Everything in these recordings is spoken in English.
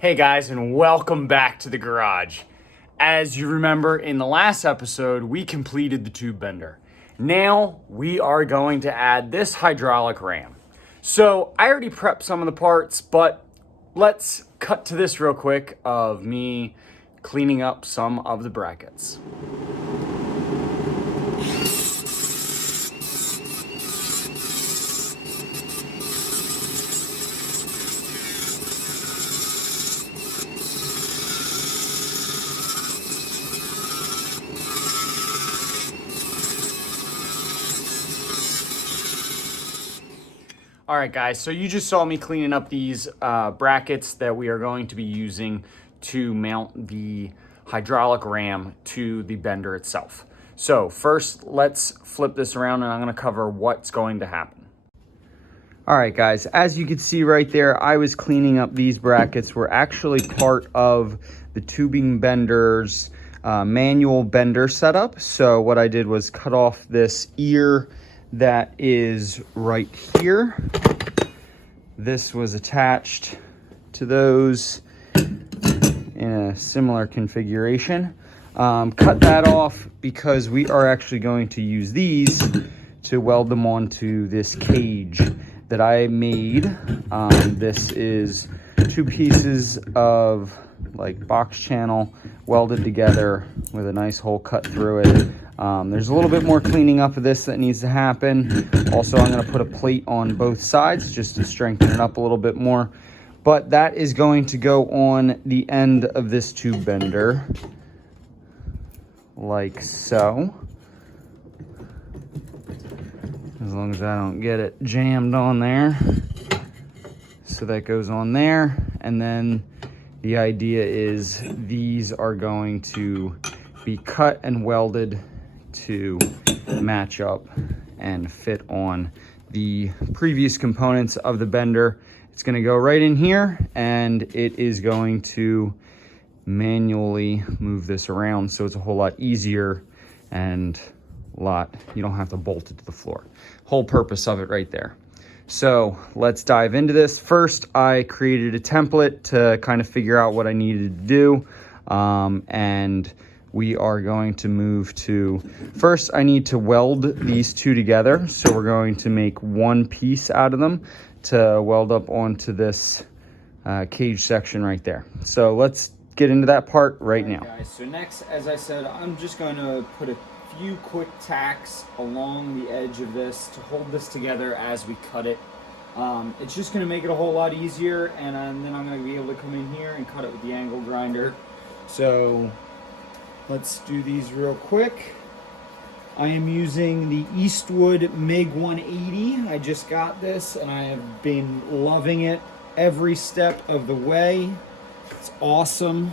Hey guys, and welcome back to the garage. As you remember, in the last episode, we completed the tube bender. Now we are going to add this hydraulic ram. So I already prepped some of the parts, but let's cut to this real quick of me cleaning up some of the brackets. All right, guys, so you just saw me cleaning up these brackets that we are going to be using to mount the hydraulic ram to the bender itself. So first, let's flip this around and I'm gonna cover what's going to happen. All right, guys, as you can see right there, I was cleaning up these brackets. Were actually part of the tubing bender's manual bender setup. So what I did was cut off this ear that is right here. This was attached to those in a similar configuration. Cut that off because we are actually going to use these to weld them onto this cage that I made. This is two pieces of like box channel welded together with a nice hole cut through it. There's a little bit more cleaning up of this that needs to happen. Also, I'm going to put a plate on both sides just to strengthen it up a little bit more. But that is going to go on the end of this tube bender, like so. As long as I don't get it jammed on there. So that goes on there. And then the idea is these are going to be cut and welded to match up and fit on the previous components of the bender. It's going to go right in here and it is going to manually move this around, so it's a whole lot easier and you don't have to bolt it to the floor. Whole purpose of it right there. So let's dive into this. First, I created a template to kind of figure out what I needed to do, and we are going to move to, first I need to weld these two together. So we're going to make one piece out of them to weld up onto this cage section right there. So let's get into that part right now. Guys, so next, as I said, I'm just going to put a few quick tacks along the edge of this to hold this together as we cut it. It's just going to make it a whole lot easier, and then I'm going to be able to come in here and cut it with the angle grinder. So let's do these real quick. I am using the Eastwood MIG 180. I just got this and I have been loving it every step of the way. It's awesome.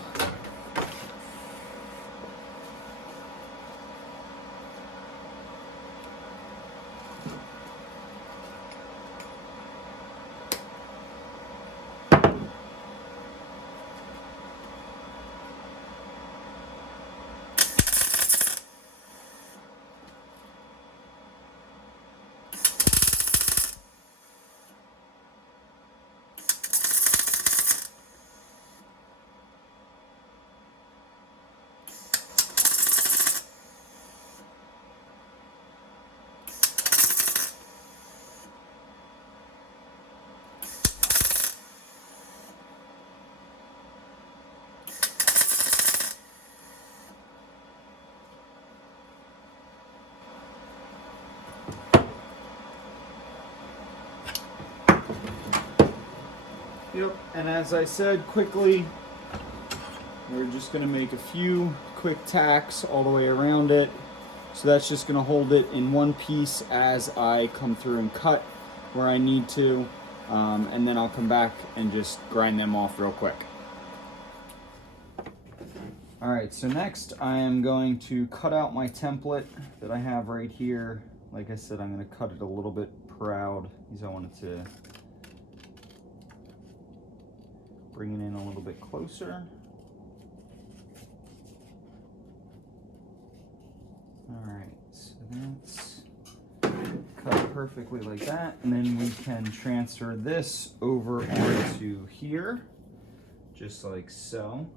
Yep, and as I said, quickly, we're just going to make a few quick tacks all the way around it. So that's just going to hold it in one piece as I come through and cut where I need to, and then I'll come back and just grind them off real quick. All right, so next I am going to cut out my template that I have right here. Like I said, I'm going to cut it a little bit proud because I wanted to bring it in a little bit closer. All right, so that's cut perfectly like that, and then we can transfer this over onto here. just like so.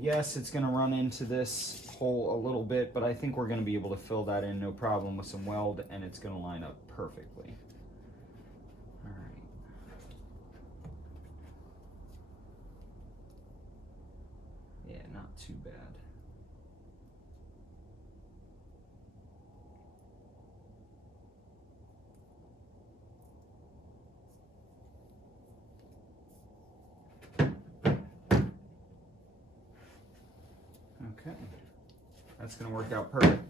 Yes, it's going to run into this hole a little bit, but I think we're going to be able to fill that in no problem with some weld, and it's going to line up perfectly. All right. Yeah, not too bad. Okay, that's going to work out perfect.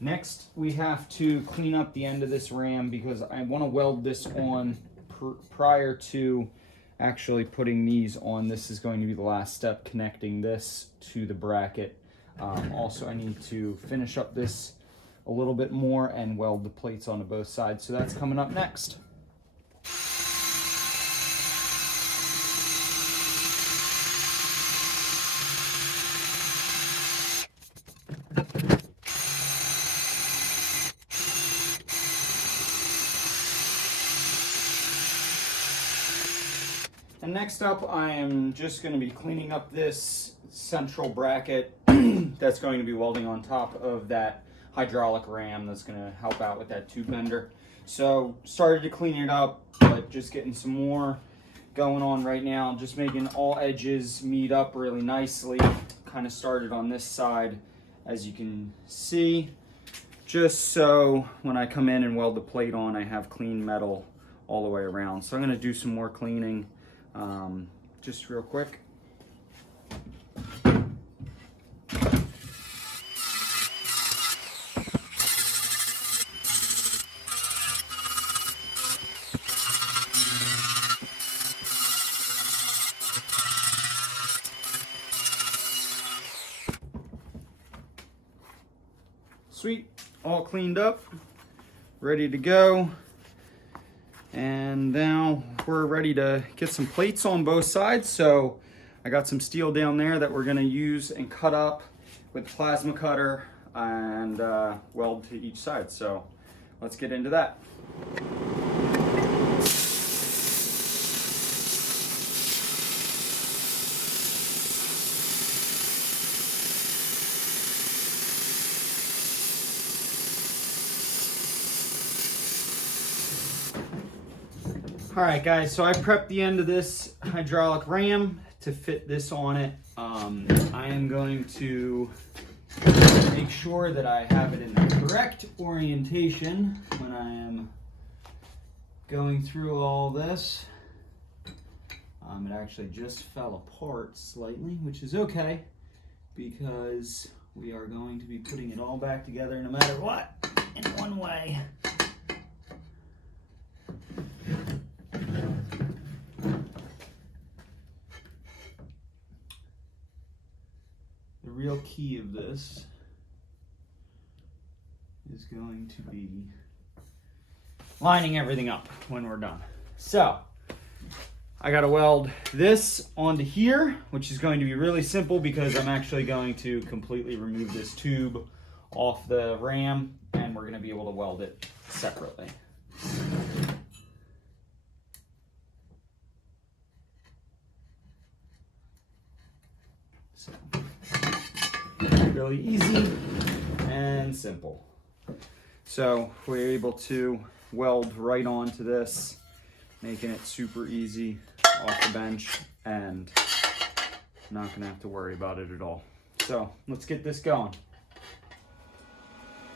Next, we have to clean up the end of this ram because I want to weld this on prior to actually putting these on. This is going to be the last step, connecting this to the bracket. Also, I need to finish up this a little bit more and weld the plates onto both sides. So that's coming up next. And next up, I am just going to be cleaning up this central bracket that's going to be welding on top of that hydraulic ram that's going to help out with that tube bender. So started to clean it up, but just getting some more going on right now. Just making all edges meet up really nicely. Kind of started on this side, as you can see, just so when I come in and weld the plate on, I have clean metal all the way around. So I'm going to do some more cleaning. Just real quick. Sweet, all cleaned up, ready to go. And now we're ready to get some plates on both sides. So I got some steel down there that we're gonna use and cut up with the plasma cutter and weld to each side. So let's get into that. All right, guys, so I prepped the end of this hydraulic ram to fit this on it. I am going to make sure that I have it in the correct orientation when I am going through all this. It actually just fell apart slightly, which is okay, because we are going to be putting it all back together no matter what, in one way. The real key of this is going to be lining everything up when we're done. So I got to weld this onto here, which is going to be really simple because I'm actually going to completely remove this tube off the ram and we're going to be able to weld it separately. So, really easy and simple. So we're able to weld right onto this, making it super easy off the bench and not gonna have to worry about it at all. So let's get this going.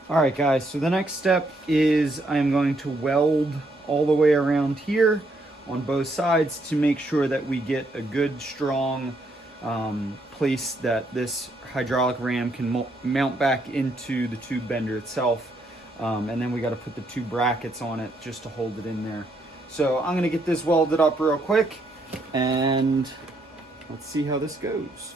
All right, guys, so the next step is I'm going to weld all the way around here on both sides to make sure that we get a good strong place that this hydraulic ram can mount back into the tube bender itself. And then we got to put the two brackets on it just to hold it in there. So I'm going to get this welded up real quick and let's see how this goes.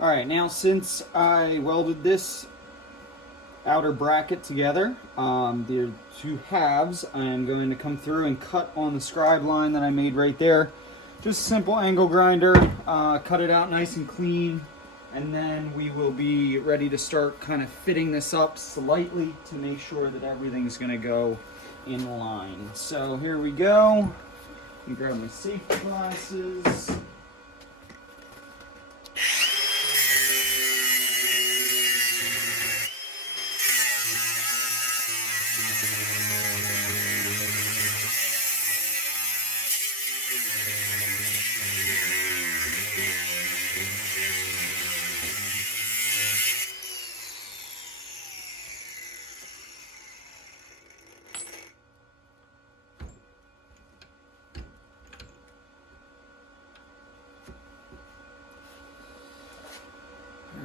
All right, now since I welded this outer bracket together, the two halves, I'm going to come through and cut on the scribe line that I made right there. Just a simple angle grinder, cut it out nice and clean, and then we will be ready to start kind of fitting this up slightly to make sure that everything's going to go in line. So here we go. Let me grab my safety glasses.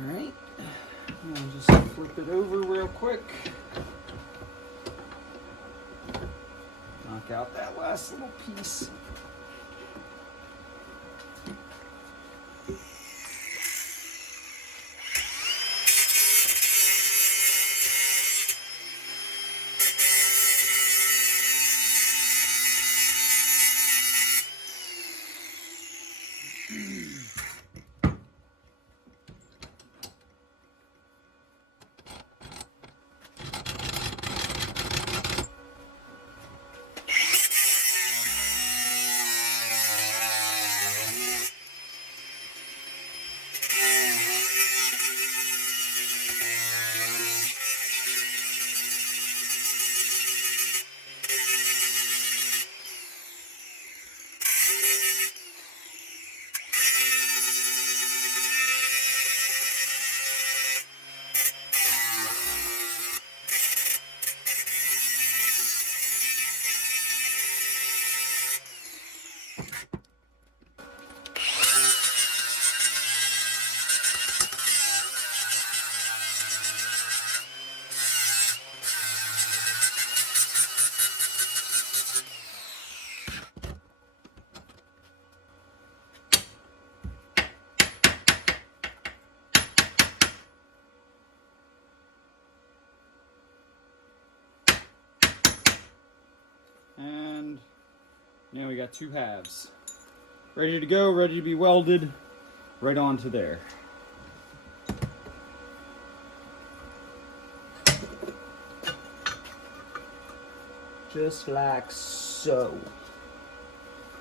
Alright, I'll just flip it over real quick. Knock out that last little piece. And now we got two halves. Ready to go, ready to be welded right onto there. Just like so.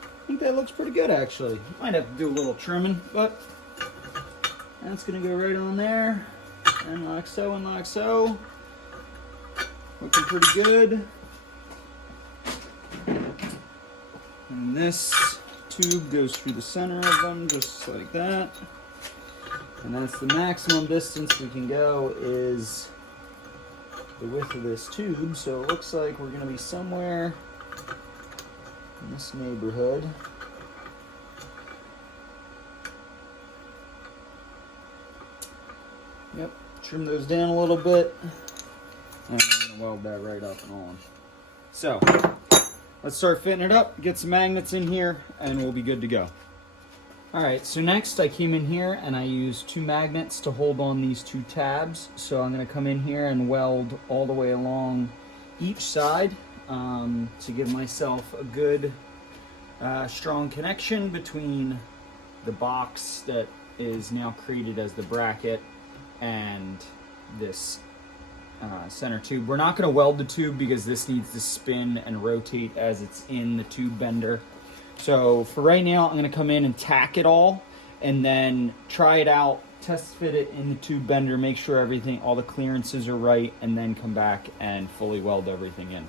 I think that looks pretty good actually. Might have to do a little trimming, but that's gonna go right on there. And like so and like so. Looking pretty good. And this tube goes through the center of them, just like that. And that's the maximum distance we can go is the width of this tube. So it looks like we're going to be somewhere in this neighborhood. Yep, trim those down a little bit. And I'm going to weld that right up and on. So let's start fitting it up, get some magnets in here, and we'll be good to go. Alright, so next I came in here and I used 2 magnets to hold on these 2 tabs. So I'm going to come in here and weld all the way along each side to give myself a good strong connection between the box that is now created as the bracket and this center tube. We're not going to weld the tube because this needs to spin and rotate as it's in the tube bender. So for right now, I'm going to come in and tack it all and then try it out, test fit it in the tube bender, make sure everything, all the clearances are right, and then come back and fully weld everything in.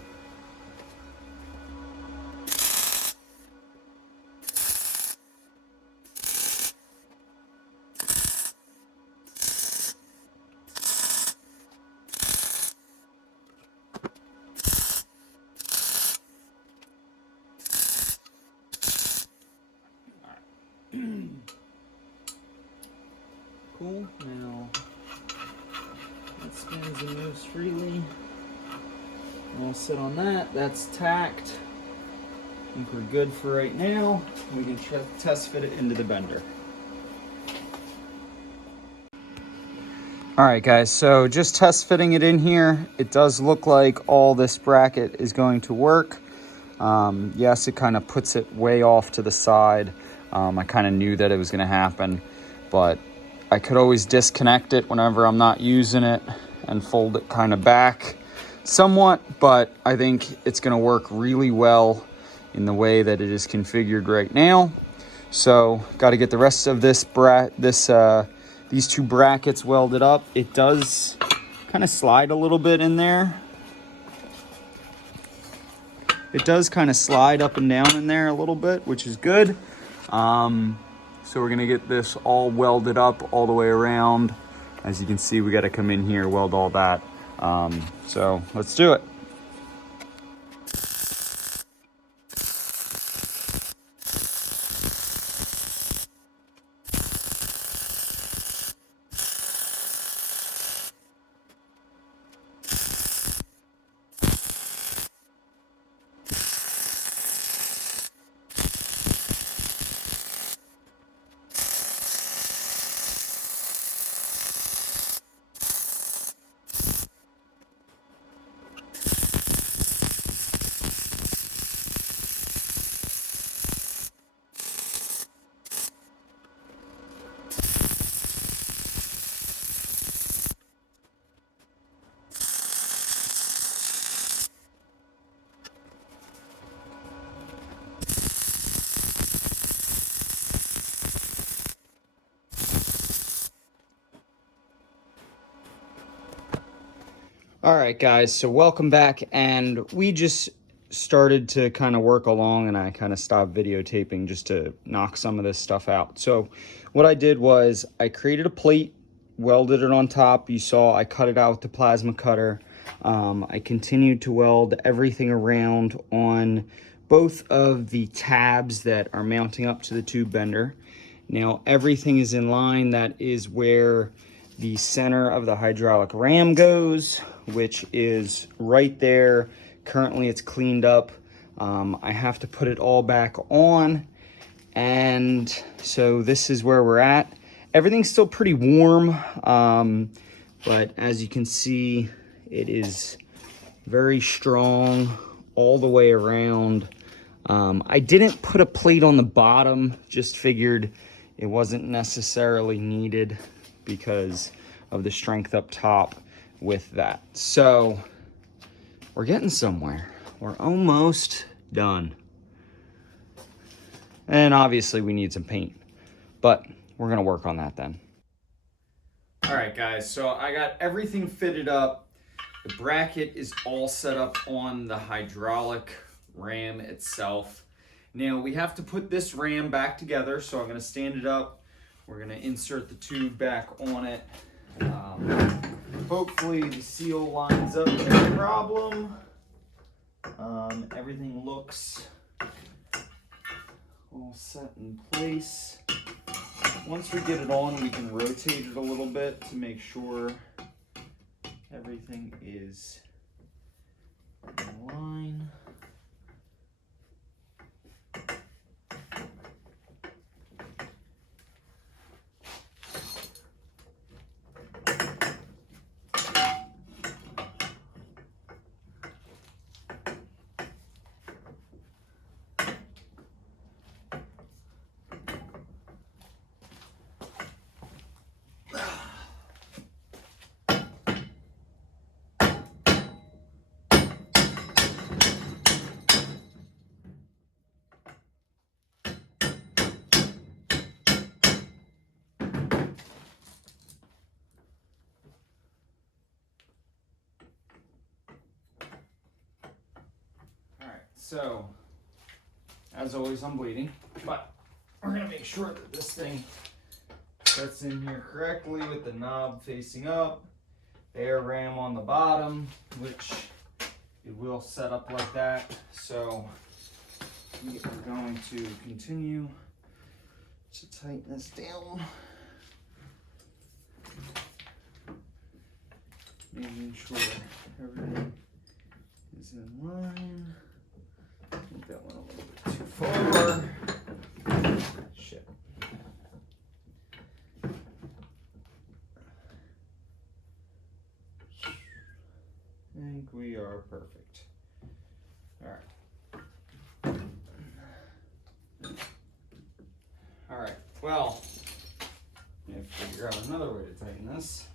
Cool. Now that spins and moves freely. I'll sit on that. That's tacked. I think we're good for right now. We can test fit it into the bender. All right, guys, so just test fitting it in here. It does look like all this bracket is going to work. Yes, it kind of puts it way off to the side. I kind of knew that it was going to happen, but I could always disconnect it whenever I'm not using it and fold it kind of back somewhat, but I think it's going to work really well in the way that it is configured right now. So got to get the rest of this these two brackets welded up. It does kind of slide a little bit in there. It does kind of slide up and down in there a little bit, which is good. So we're gonna get this all welded up all the way around. As you can see, we got to come in here, weld all that. So let's do it. All right, guys, so welcome back, and we just started to kind of work along, and I kind of stopped videotaping just to knock some of this stuff out. So what I did was I created a plate, welded it on top. You saw I cut it out with the plasma cutter. I continued to weld everything around on both of the tabs that are mounting up to the tube bender. Now everything is in line. That is where the center of the hydraulic ram goes, which is right there. Currently it's cleaned up. I have to put it all back on, and so this is where we're at. Everything's still pretty warm, but as you can see, it is very strong all the way around. I didn't put a plate on the bottom, just figured it wasn't necessarily needed because of the strength up top with that. So we're getting somewhere. We're almost done. And obviously we need some paint, but we're gonna work on that then. All right, guys, so I got everything fitted up. The bracket is all set up on the hydraulic ram itself. Now we have to put this ram back together, so I'm gonna stand it up. We're gonna insert the tube back on it. Hopefully the seal lines up no problem. Everything looks all set in place. Once we get it on, we can rotate it a little bit to make sure everything is in line. So, as always, I'm bleeding, but we're gonna make sure that this thing fits in here correctly with the knob facing up, air ram on the bottom, which it will set up like that. So we are going to continue to tighten this down, making sure everything is in line. I think that went a little bit too far. Shit. are perfect. All right. All right, well, I have to figure out another way to tighten this.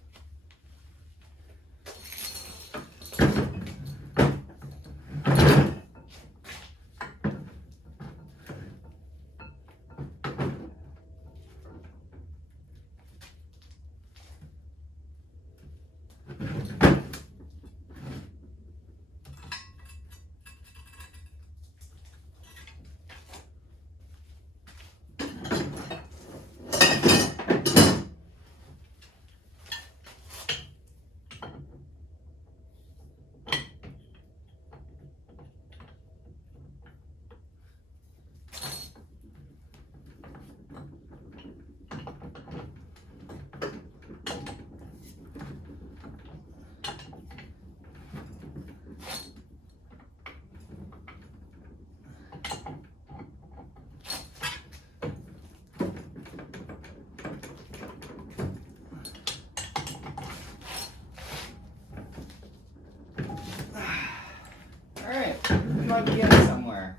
Alright, we might be getting somewhere.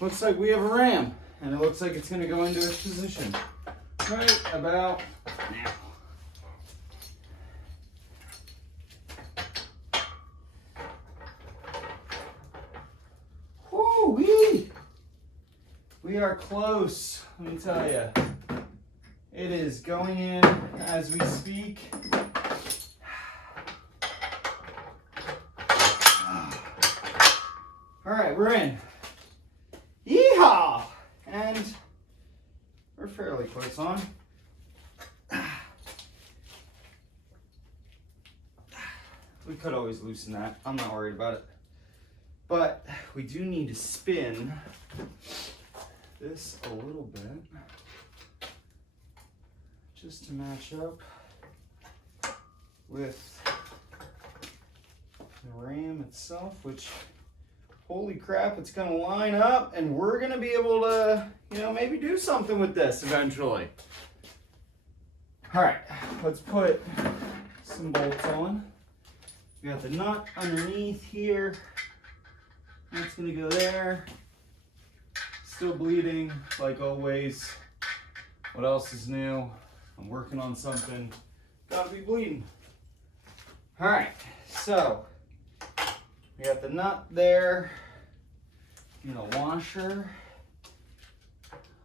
Looks like we have a ram, and it looks like it's going to go into its position right about now. Woo-wee! We are close, let me tell you. It is going in as we speak. All right, we're in. Yeehaw! And we're fairly close on. We could always loosen that. I'm not worried about it. But we do need to spin this a little bit, just to match up with the ram itself, which, holy crap, it's gonna line up and we're gonna be able to, you know, maybe do something with this eventually. All right, let's put some bolts on. We got the nut underneath here. That's gonna go there. Still bleeding, like always. What else is new? I'm working on something. Gotta be bleeding. All right, so we got the nut there. You know, washer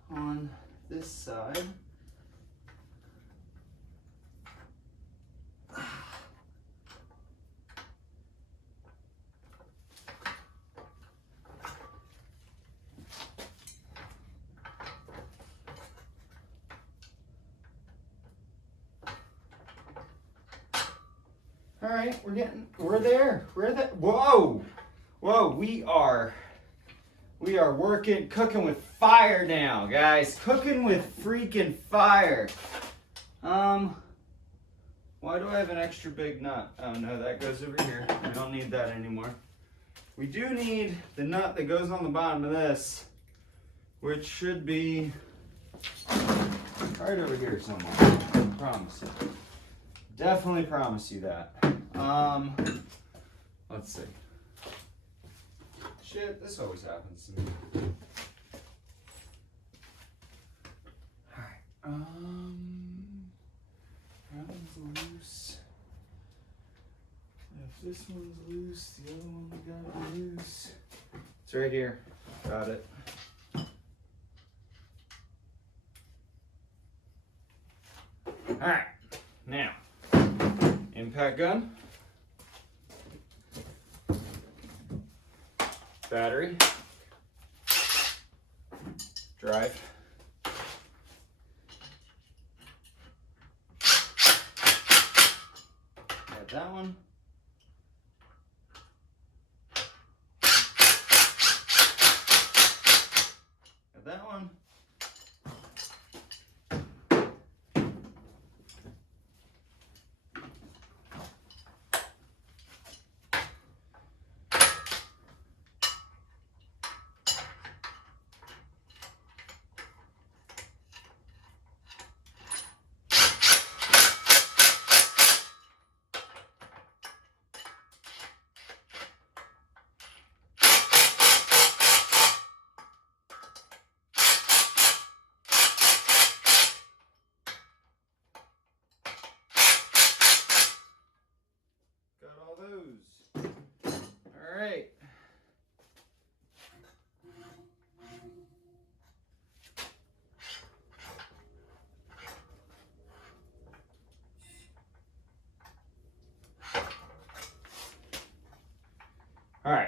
on this side. All right, we're there. Whoa, we are cooking with fire now, guys. Cooking with freaking fire. Why do I have an extra big nut? Oh no, that goes over here. We don't need that anymore. We do need the nut that goes on the bottom of this, which should be right over here somewhere. I promise you. Definitely promise you that. Let's see. Shit, this always happens to me. Alright, that one's loose. If this one's loose, the other one we gotta be loose. It's right here. Got it. Alright, now, impact gun, battery, drive, got that one, got that one.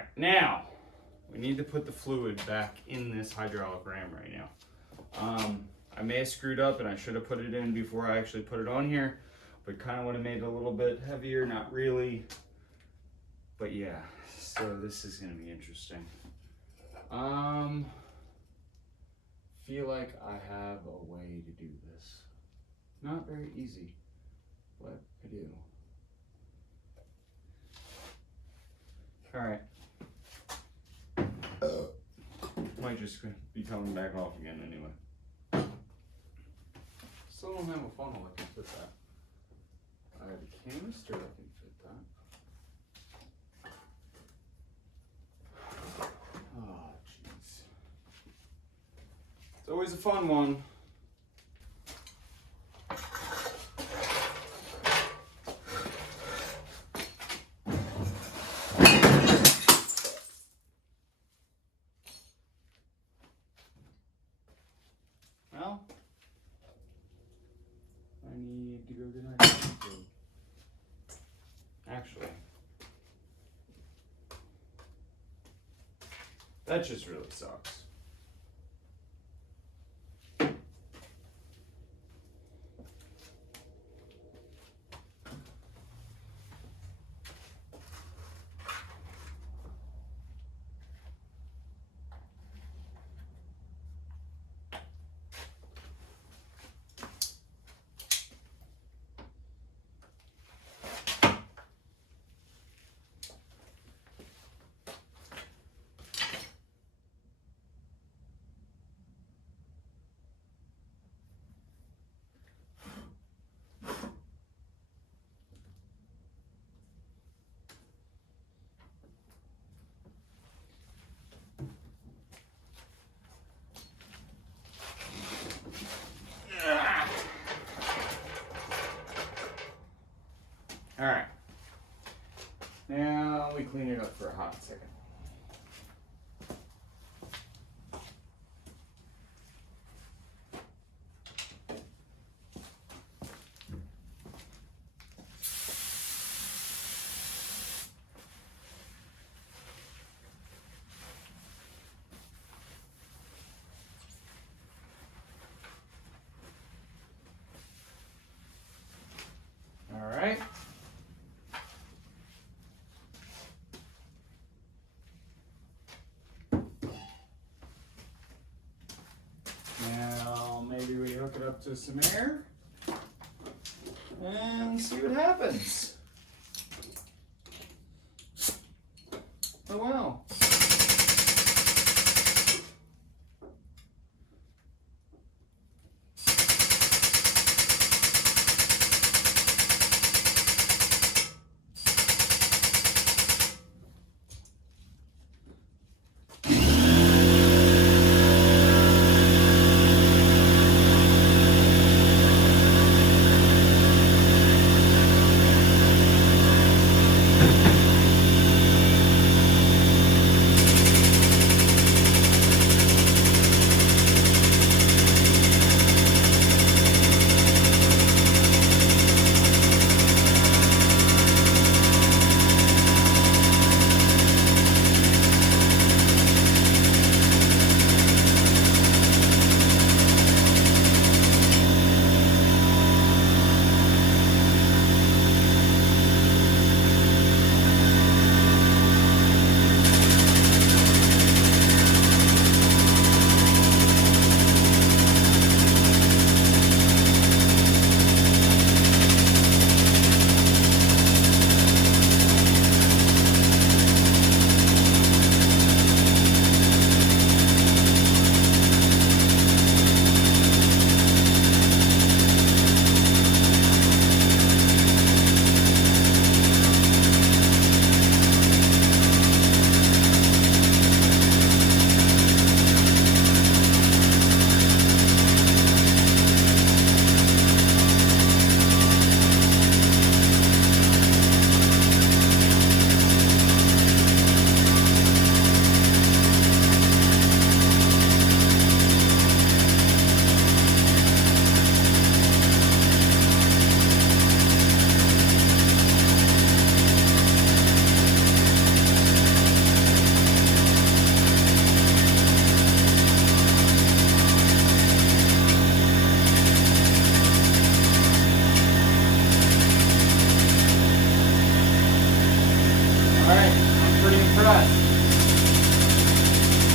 right, now we need to put the fluid back in this hydraulic ram right now. I may have screwed up and I should have put it in before I actually put it on here, but kind of would have made it a little bit heavier, not really. But yeah, so this is gonna be interesting. Feel like I have a way to do this. Not very easy, but I do. All right. Might just be coming back off again anyway. Still don't have a funnel that can fit that. I have a canister that can fit that. Oh, jeez. It's always a fun one. Well, I need to go get my food. Actually, that just really sucks. All right, now we clean it up for a hot second. All right. Now maybe we hook it up to some air and see what happens. Oh wow.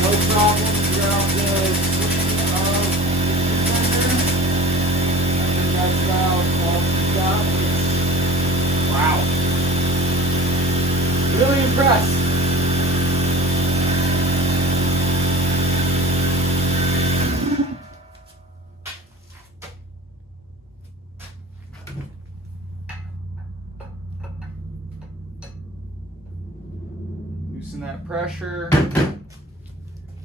No problem throughout the swing of the bender. I think that's about all we got. Wow. Really impressed. Loosen that pressure.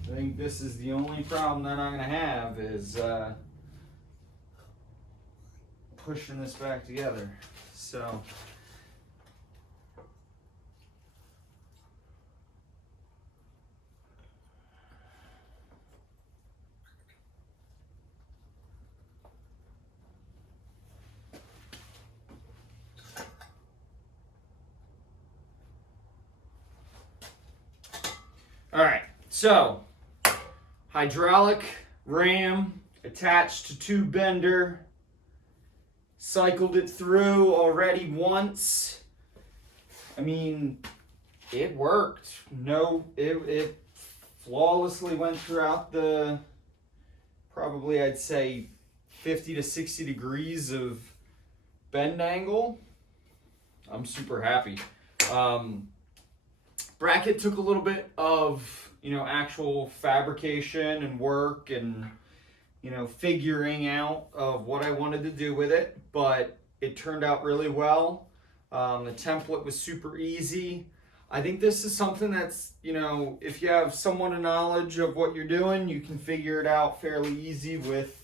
I think this is the only problem that I'm going to have is pushing this back together. So all right, so hydraulic ram attached to tube bender, cycled it through already once. I mean, it worked. No, it flawlessly went throughout the, probably I'd say 50 to 60 degrees of bend angle. I'm super happy. Bracket took a little bit of, actual fabrication and work and, figuring out of what I wanted to do with it, but it turned out really well. The template was super easy. I think this is something that's, if you have somewhat of knowledge of what you're doing, you can figure it out fairly easy with,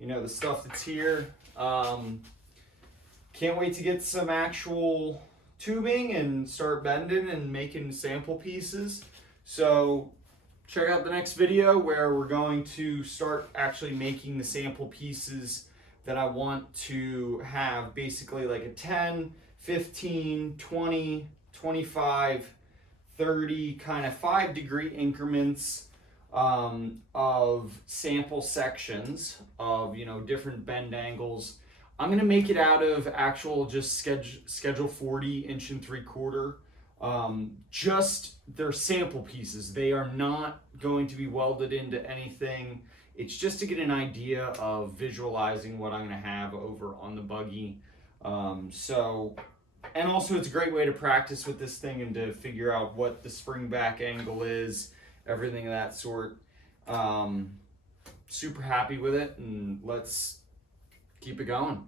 the stuff that's here. Can't wait to get some actual tubing and start bending and making sample pieces. So check out the next video where we're going to start actually making the sample pieces that I want to have, basically like a 10, 15, 20, 25, 30 kind of 5-degree increments of sample sections of different bend angles. I'm gonna make it out of actual just schedule 40 1 3/4. Just they're sample pieces. They are not going to be welded into anything. It's just to get an idea of visualizing what I'm gonna have over on the buggy. And also it's a great way to practice with this thing and to figure out what the spring back angle is, everything of that sort. Super happy with it, and let's keep it going.